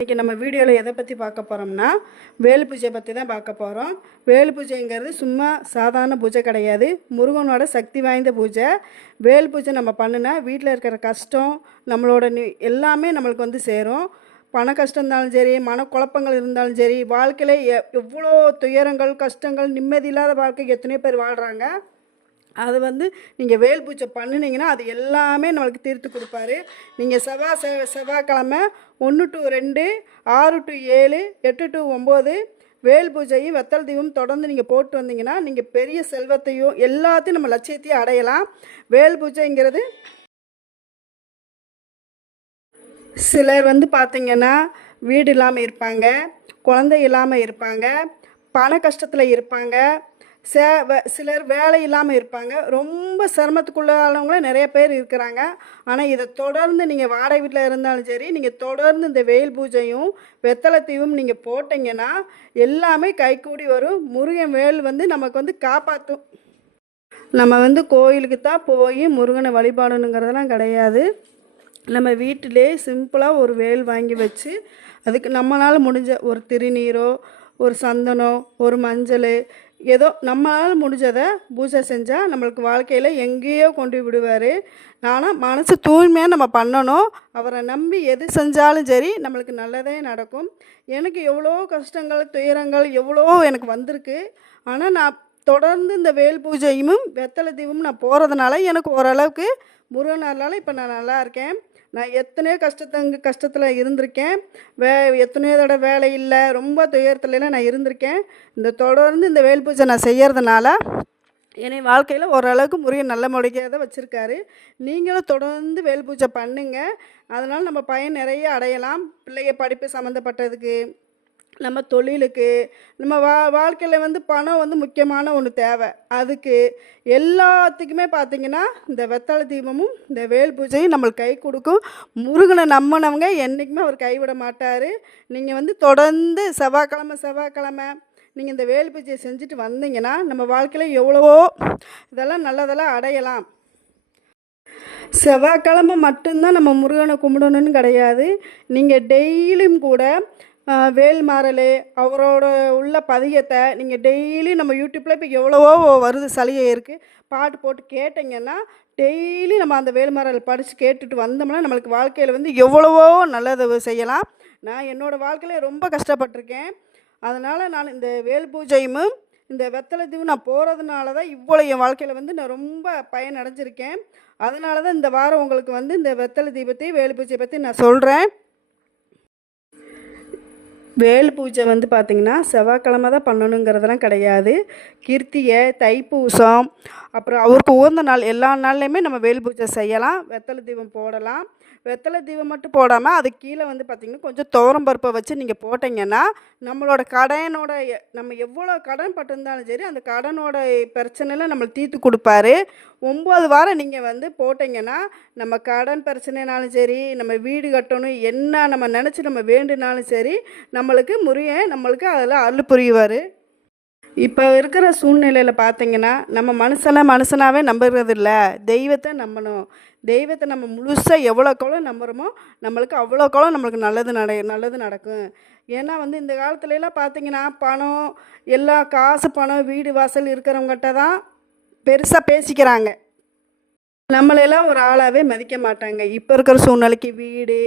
இன்றைக்கி நம்ம வீடியோவில் எதை பற்றி பார்க்க போகிறோம்னா வேல் பூஜை பற்றி தான் பார்க்க போகிறோம். வேல் பூஜைங்கிறது சும்மா சாதாரண பூஜை கிடையாது, முருகனோட சக்தி வாய்ந்த பூஜை. வேல் பூஜை நம்ம பண்ணுனா வீட்டில் இருக்கிற கஷ்டம் நம்மளோட எல்லாமே நம்மளுக்கு வந்து சேரும். பண கஷ்டம் இருந்தாலும் சரி, மனக்குழப்பங்கள் இருந்தாலும் சரி, வாழ்க்கையில் எவ்வளோ துயரங்கள் கஷ்டங்கள் நிம்மதி இல்லாத வாழ்க்கை எத்தனையோ பேர் வாழ்கிறாங்க. அது வந்து நீங்கள் வேல் பூஜை பண்ணினீங்கன்னா அது எல்லாமே நம்மளுக்கு தீர்த்து கொடுப்பாரு. நீங்கள் செவ்வாய்க்கிழமை 1 to 2, 6 to 7, 8 to 9 வேல் பூஜையும் வெத்தல் தீபம் தொடர்ந்து நீங்கள் போட்டு வந்தீங்கன்னா நீங்கள் பெரிய செல்வத்தையும் எல்லாத்தையும் நம்ம லட்சியத்தையும் அடையலாம். வேல் பூஜைங்கிறது சிலர் வந்து பார்த்திங்கன்னா வீடு இல்லாமல் இருப்பாங்க, குழந்தை இல்லாமல் இருப்பாங்க, பண கஷ்டத்தில் இருப்பாங்க, சிலர் வேலை இல்லாமல் இருப்பாங்க. ரொம்ப சிரமத்துக்குள்ளானவங்களும் நிறைய பேர் இருக்கிறாங்க. ஆனால் இதை தொடர்ந்து நீங்கள் வாடகை வீட்டில் இருந்தாலும் சரி, நீங்கள் தொடர்ந்து இந்த வேல் பூஜையும் வெத்தலை தீவும் நீங்கள் போட்டிங்கன்னா எல்லாமே கைகூடி வரும். முருகன் வேல் வந்து நமக்கு வந்து காப்பாற்றும். நம்ம வந்து கோயிலுக்கு தான் போய் முருகனை வழிபாடணுங்கிறதெல்லாம் கிடையாது. நம்ம வீட்டிலே சிம்பிளாக ஒரு வேல் வாங்கி வச்சு அதுக்கு நம்மளால் முடிஞ்ச ஒரு திருநீரோ, ஒரு சந்தனம், ஒரு மஞ்சள், ஏதோ நம்மளால் முடிஞ்சதை பூஜை செஞ்சால் நம்மளுக்கு வாழ்க்கையில் எங்கேயோ கொண்டு விடுவார். ஆனால் மனசு தூய்மையாக நம்ம பண்ணணும். அவரை நம்பி எது செஞ்சாலும் சரி நம்மளுக்கு நல்லதே நடக்கும். எனக்கு எவ்வளோ கஷ்டங்கள் துயரங்கள் எவ்வளோ எனக்கு வந்திருக்கு. ஆனால் நான் தொடர்ந்து இந்த வேல் பூஜையும் வெத்தலை தீபமும் நான் போகிறதுனால எனக்கு ஓரளவுக்கு முருகனால இப்போ நான் நல்லா இருக்கேன். நான் எத்தனையோ கஷ்டத்தில் இருந்திருக்கேன். எத்தனையோ தடவை வேலை இல்லை, ரொம்ப துயரத்துலலாம் நான் இருந்திருக்கேன். தொடர்ந்து இந்த வேல் பூஜை நான் செய்கிறதுனால என்னை வாழ்க்கையில் ஓரளவுக்கு முருகன் நல்ல முறையாக தான் வச்சுருக்காரு. நீங்களும் தொடர்ந்து வேல் பூஜை பண்ணுங்கள். அதனால் நம்ம பயன் நிறைய அடையலாம். பிள்ளைங்க படிப்பு சம்மந்தப்பட்டதுக்கு, நம்ம தொழிலுக்கு, நம்ம வாழ்க்கையில் வந்து பணம் வந்து முக்கியமான ஒன்று தேவை. அதுக்கு எல்லாத்துக்குமே பார்த்திங்கன்னா இந்த வெத்தலை தீபமும் இந்த வேல் பூஜையும் நம்மளுக்கு கை கொடுக்கும். முருகனை நம்பினவங்க என்றைக்குமே அவர் கைவிட மாட்டார். நீங்கள் வந்து தொடர்ந்து செவ்வாய்க்கிழமை நீங்கள் இந்த வேல் பூஜையை செஞ்சுட்டு வந்தீங்கன்னா நம்ம வாழ்க்கையில் எவ்வளவோ இதெல்லாம் நல்லதெல்லாம் அடையலாம். செவ்வாய்க்கிழமை மட்டும்தான் நம்ம முருகனை கும்பிடணுன்னு கிடையாது. நீங்கள் டெய்லியும் கூட வேல்மாறல் அவரோட உள்ள பதியத்தை நீங்கள் டெய்லி நம்ம யூடியூப்பில் இப்போ எவ்வளவோ வருது, சலுகை இருக்குது, பாட்டு போட்டு கேட்டிங்கன்னா டெய்லி நம்ம அந்த வேல்மாறல் படித்து கேட்டுட்டு வந்தோம்னா நம்மளுக்கு வாழ்க்கையில் வந்து எவ்வளவோ நல்லது செய்யலாம். நான் என்னோடய வாழ்க்கையில் ரொம்ப கஷ்டப்பட்டிருக்கேன். அதனால் நான் இந்த வேல் பூஜையும் இந்த வெத்தலை தீவும் நான் போகிறதுனால தான் இவ்வளோ என் வாழ்க்கையில் வந்து நான் ரொம்ப பயன் அடைஞ்சிருக்கேன். அதனால தான் இந்த வாரம் உங்களுக்கு வந்து இந்த வெத்தலை தீபத்தை வேல் பூஜையை பற்றி நான் சொல்கிறேன். வேல் பூஜை வந்து பார்த்திங்கன்னா செவ்வாய்க்கிழமை தான் பண்ணணுங்கிறதெல்லாம் கிடையாது. கிருத்திகை, தைப்பூசம், அப்புறம் அவருக்கு உகந்த நாள் எல்லா நாள்லையுமே நம்ம வேல் பூஜை செய்யலாம். வெத்தலை தீபம் போடலாம். வெத்தலை தீபம் மட்டும் போடாமல் அது கீழே வந்து பார்த்திங்கன்னா கொஞ்சம் துவரம் பருப்பை வச்சு நீங்கள் போட்டிங்கன்னா நம்மளோட கடனோட நம்ம எவ்வளோ கடன் பட்டிருந்தாலும் சரி அந்த கடனோட பிரச்சனையில் நம்மளுக்கு தீர்த்து கொடுப்பாரு. 9 வாரம் நீங்கள் வந்து போட்டிங்கன்னா நம்ம கடன் பிரச்சனைனாலும் சரி, நம்ம வீடு கட்டணும் என்ன நம்ம நினச்சி நம்ம வேண்டுனாலும் சரி நம்மளுக்கு முருகன் நம்மளுக்கு அதில் அருள் புரிவார். இப்போ இருக்கிற சூழ்நிலையில் பார்த்திங்கன்னா நம்ம மனுஷனாகவே நம்புறதில்ல, தெய்வத்தை நம்பணும். தெய்வத்தை நம்ம முழுசாக எவ்வளோக்கெவ்வளோ நம்புகிறோமோ நம்மளுக்கு அவ்வளோக்கெவ்வளோ நம்மளுக்கு நல்லது நடக்கும். ஏன்னா வந்து இந்த காலத்துலலாம் பார்த்திங்கன்னா பணம் எல்லாம் காசு பணம் வீடு வாசல் இருக்கிறவங்ககிட்ட தான் பெருசாக பேசிக்கிறாங்க. நம்மளெல்லாம் ஒரு ஆளாகவே மதிக்க மாட்டாங்க. இப்போ இருக்கிற சூழ்நிலைக்கு வீடு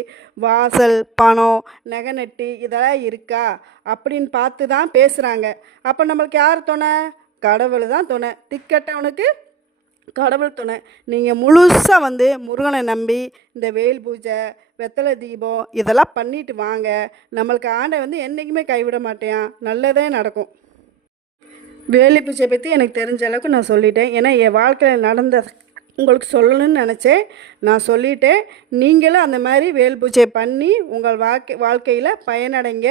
வாசல் பணம் நகை நட்டு இதெல்லாம் இருக்கா அப்படின்னு பார்த்து தான் பேசுகிறாங்க. அப்போ நம்மளுக்கு யார் துணை? கடவுள் தான் துணை. திக்கட்டவனுக்கு கடவுள் துணை. நீங்கள் முழுசாக வந்து முருகனை நம்பி இந்த வேல் பூஜை வெத்தலை தீபம் இதெல்லாம் பண்ணிட்டு வாங்க. நம்மளுக்கு ஆண்டை வந்து என்றைக்குமே கைவிட மாட்டேன், நல்லதே நடக்கும். வேலி பூஜை பற்றி எனக்கு தெரிஞ்ச அளவுக்கு நான் சொல்லிட்டேன். ஏன்னா என் வாழ்க்கையில் நடந்த உங்களுக்கு சொல்லணும்னு நினச்சேன், நான் சொல்லிட்டேன். நீங்களும் அந்த மாதிரி வேல் பூஜை பண்ணி உங்கள் வாழ்க்கையில் பயனடைங்க.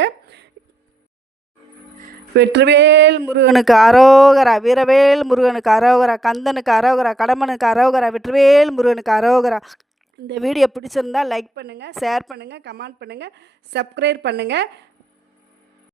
வெற்றிவேல் முருகனுக்கு அரோகரா, வீரவேல் முருகனுக்கு அரோகரா, கந்தனுக்கு அரோகரா, கடம்பனுக்கு அரோகரா, வெற்றிவேல் முருகனுக்கு அரோகரா. இந்த வீடியோ பிடிச்சிருந்தால் லைக் பண்ணுங்கள், ஷேர் பண்ணுங்கள், கமெண்ட் பண்ணுங்கள், சப்ஸ்கிரைப் பண்ணுங்கள்.